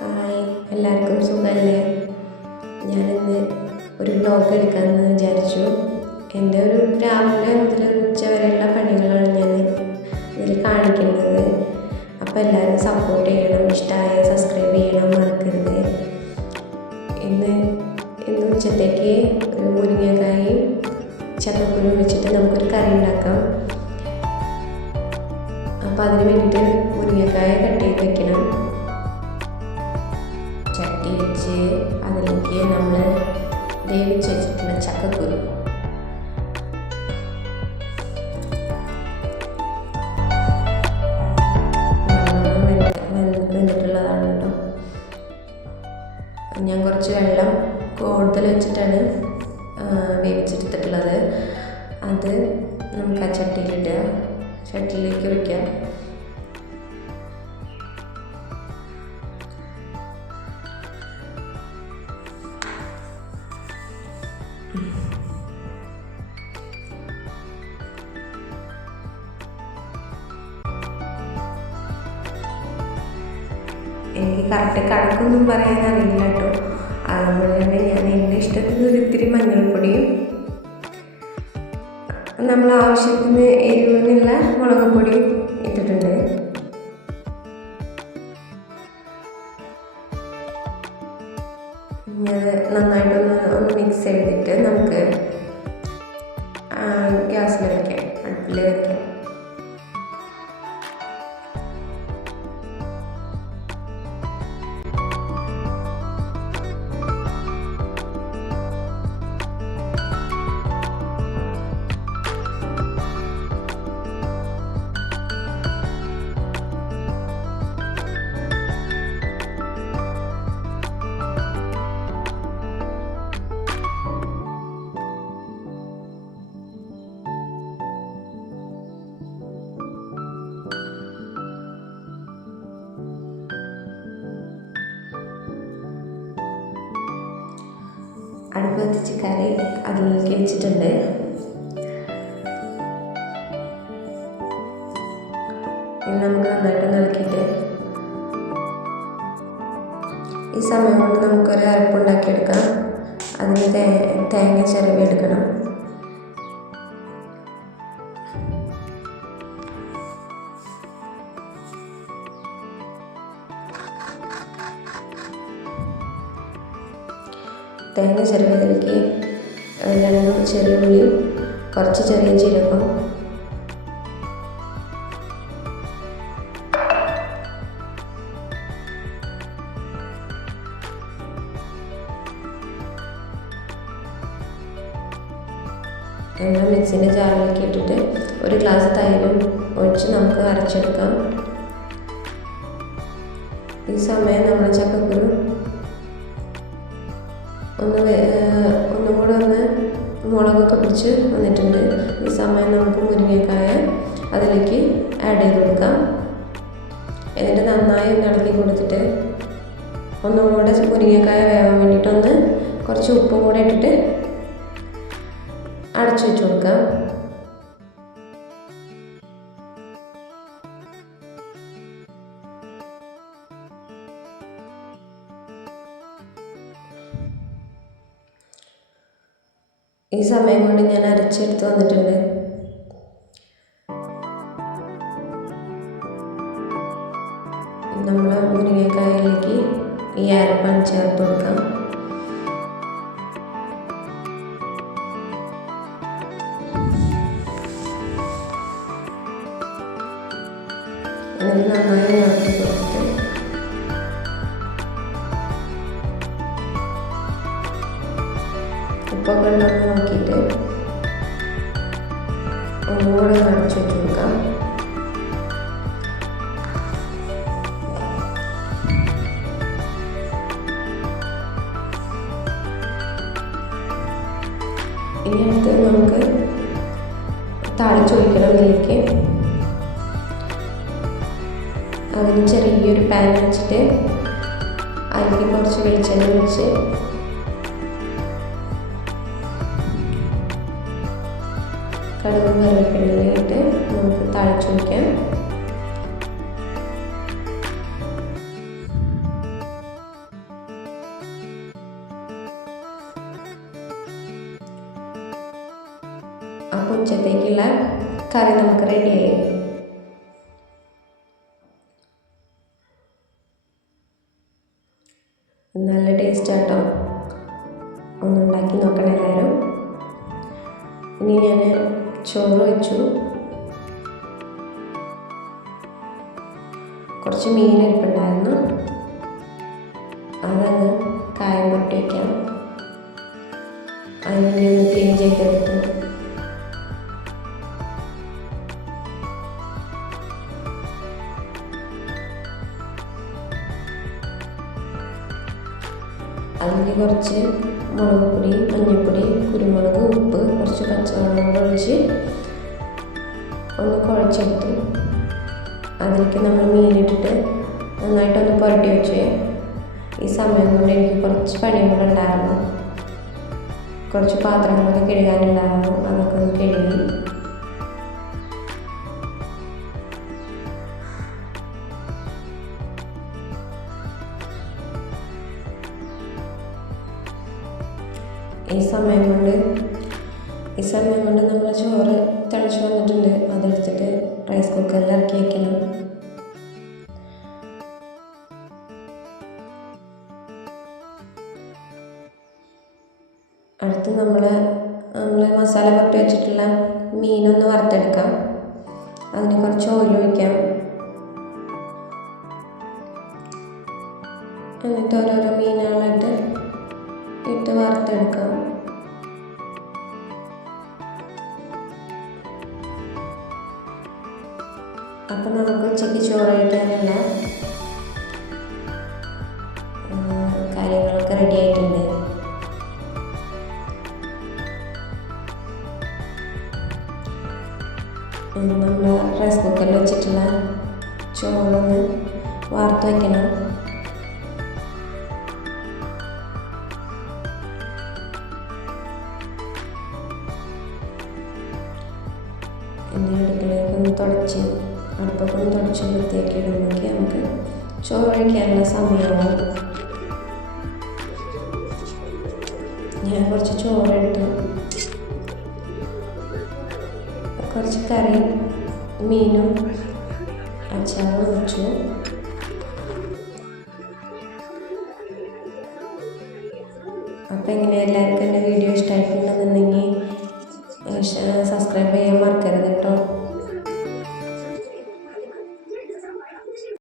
Hi എല്ലാവർക്കും സുഖമല്ലേ? ഞാനിന്ന് ഒരു ബ്ലോഗ് എടുക്കാമെന്ന് വിചാരിച്ചു. എന്റെ ഒരു രാവിലെ മുതൽ ഉച്ച വരെയുള്ള പണികളാണ് ഞാൻ ഇതിൽ കാണിക്കുന്നത്. അപ്പോൾ എല്ലാവരും സപ്പോർട്ട് ചെയ്യണം ഇഷ്ടമായ സബ്സ്ക്രൈബ് ചെയ്യണം മറക്കരുത്. ഇന്ന് ഇന്ന് ഉച്ചത്തേക്ക് ഒരു മുരിങ്ങക്കായും ചക്കക്കുരു വെച്ചിട്ട് നമുക്കൊരു കറി ഉണ്ടാക്കാം. അതിലേക്ക് നമ്മൾ വേവിച്ച് വെച്ചിട്ടുള്ള ചക്കക്കുരു. ഞാൻ കുറച്ച് വെള്ളം കൂടുതൽ വെച്ചിട്ടാണ് വേവിച്ചെടുത്തിട്ടുള്ളത്. അത് നമുക്ക് ആ ചട്ടിയിലിടുക. ചട്ടിയിലേക്ക് ഒഴിക്കാം. എനിക്ക് കറക്റ്റ് കണക്കൊന്നും പറയാൻ അറിയില്ല കേട്ടോ. അതുകൊണ്ട് തന്നെ ഞാൻ എന്റെ ഇഷ്ടത്തിന് ഒരു ഇത്തിരി മഞ്ഞൾപ്പൊടിയും നമ്മൾ ആവശ്യത്തിന് എരിവിനുള്ള മുളക് പൊടിയും നന്നായിട്ടൊന്ന് ഒന്ന് മിക്സ് ചെയ്തിട്ട് നമുക്ക് ഗ്യാസിൽ വയ്ക്കാം അടുപ്പിൽ അടുപ്പ് കത്തിച്ച് കറി അതിലേക്ക് വെച്ചിട്ടുണ്ട്. ഇനി നമുക്ക് നന്നായിട്ട് ഇളക്കിയിട്ട് ഈ സമയം കൊണ്ട് നമുക്കൊരു അരപ്പുണ്ടാക്കിയെടുക്കാം അതിന് തേ തേങ്ങ ചിരവി എടുക്കണം തേങ്ങ ചിരവിയതിലേക്ക് രണ്ട് ചെറിയ ഉള്ളി കുറച്ച് ചെറിയ ജീരകം. എല്ലാം മിക്സിന്റെ ജാറിലേക്ക് ഇട്ടിട്ട് ഒരു ഗ്ലാസ് തൈരും ഒഴിച്ച് നമുക്ക് അരച്ചെടുക്കാം. ഈ സമയം നമ്മൾ ചക്കക്കുരു ഒന്ന് ഒന്നും കൂടെ ഒന്ന് മുളകൊക്കെ പിടിച്ച് വന്നിട്ടുണ്ട്. ഈ സമയം നമുക്ക് മുരിങ്ങക്കായ അതിലേക്ക് ആഡ് ചെയ്ത് കൊടുക്കാം. എന്നിട്ട് നന്നായി ഒന്ന് ഇളക്കി കൊടുത്തിട്ട് ഒന്നും കൂടെ മുരിങ്ങക്കായ വേവാൻ വേണ്ടിയിട്ടൊന്ന് കുറച്ച് ഉപ്പും കൂടെ ഇട്ടിട്ട് അടച്ചു വെച്ച് കൊടുക്കാം. ഈ സമയം കൊണ്ട് ഞാൻ അരച്ചെടുത്ത് വന്നിട്ടുണ്ട്. നമ്മൾ മുരിങ്ങക്കായയിലേക്ക് ഈ അരപ്പാണ് ചേർത്ത് കൊടുക്കാം. എന്നിട്ട് നന്നായി ഇളക്കി കൊടുത്തിട്ട് ഉപ്പൊക്കെ നോക്കിയിട്ട് ഇനി അടുത്ത് നമുക്ക് താളിച്ചൊഴിക്കണം ഇതിലേക്ക് അതിന് ചെറിയൊരു പാൻ വെച്ചിട്ട് അതിലേക്ക് കുറച്ച് വെളിച്ചെണ്ണ ഒഴിച്ച് കടുകും കറിവേപ്പിലയും നമുക്ക് താളിച്ച് വയ്ക്കാം അപ്പോൾ ഉച്ചത്തേക്കുള്ള കറി നമുക്ക് റെഡിയായി നല്ല ടേസ്റ്റ് ആട്ടോ. ഒന്നുണ്ടാക്കി നോക്കണം എല്ലാവരും ഇനി ഞാൻ ചോറ് വെച്ചു. കുറച്ച് മീൻ ഇരിപ്പുണ്ടായിരുന്നു അതങ്ങ് കായം പൊട്ടി വയ്ക്കാം അതിന് ഒന്ന് ക്ലീൻ ചെയ്തെടുത്തു അതിൽ കുറച്ച് മുളക് പൊടി മഞ്ഞൾപ്പൊടി കുരുമുളക് ഉപ്പ് കുറച്ച് പച്ചവെള്ളം കുറച്ച് ഒഴിച്ച് ഒന്ന് കുഴച്ചെടുത്തു അതിലേക്ക് നമ്മൾ മീനിട്ടിട്ട് നന്നായിട്ടൊന്ന് പുരട്ടി വെച്ച് ഈ സമയം കൊണ്ട് എനിക്ക് കുറച്ച് പണിയും ഉണ്ടായിരുന്നു. കുറച്ച് പാത്രങ്ങളൊക്കെ കഴുകാനുണ്ടായിരുന്നു. അതൊക്കെ ഒന്ന് കഴുകി ഈ സമയം കൊണ്ട് ഈ സമയം കൊണ്ട് നമ്മൾ ചോറ് തിളച്ച് വന്നിട്ടുണ്ട്. അതെടുത്തിട്ട് റൈസ് കുക്കറിൽ ഇറക്കി വെക്കണം. അടുത്ത് നമ്മൾ നമ്മൾ മസാല പൊട്ടി വെച്ചിട്ടുള്ള മീനൊന്ന് വറുത്തെടുക്കാം. അതിന് കുറച്ച് ഓയിൽ ഒഴിക്കാം. എന്നിട്ട് ഓരോരോ മീനുകളായിട്ട് ഇട്ട് വറുത്തെടുക്കാം അപ്പം നമുക്ക് ഉച്ചയ്ക്ക് ചോറായിട്ടാനുള്ള കാര്യങ്ങളൊക്കെ റെഡി ആയിട്ടുണ്ട്. നമ്മൾ റൈസ് കുക്കറിൽ വെച്ചിട്ടുള്ള ചോറൊന്ന് വാർത്ത് വയ്ക്കണം തുടച്ച് അടുപ്പൊക്കെ തുടച്ച് വൃത്തിയാക്കി ഇടുമ്പോഴേക്ക് നമുക്ക് ചോറ് കഴിക്കാനുള്ള സമയമാവും. ഞാൻ കുറച്ച് ചോറെടുത്തു കുറച്ച് കറി മീനും അച്ചാറും വെച്ചു. അപ്പം എങ്ങനെ എല്ലാവർക്കും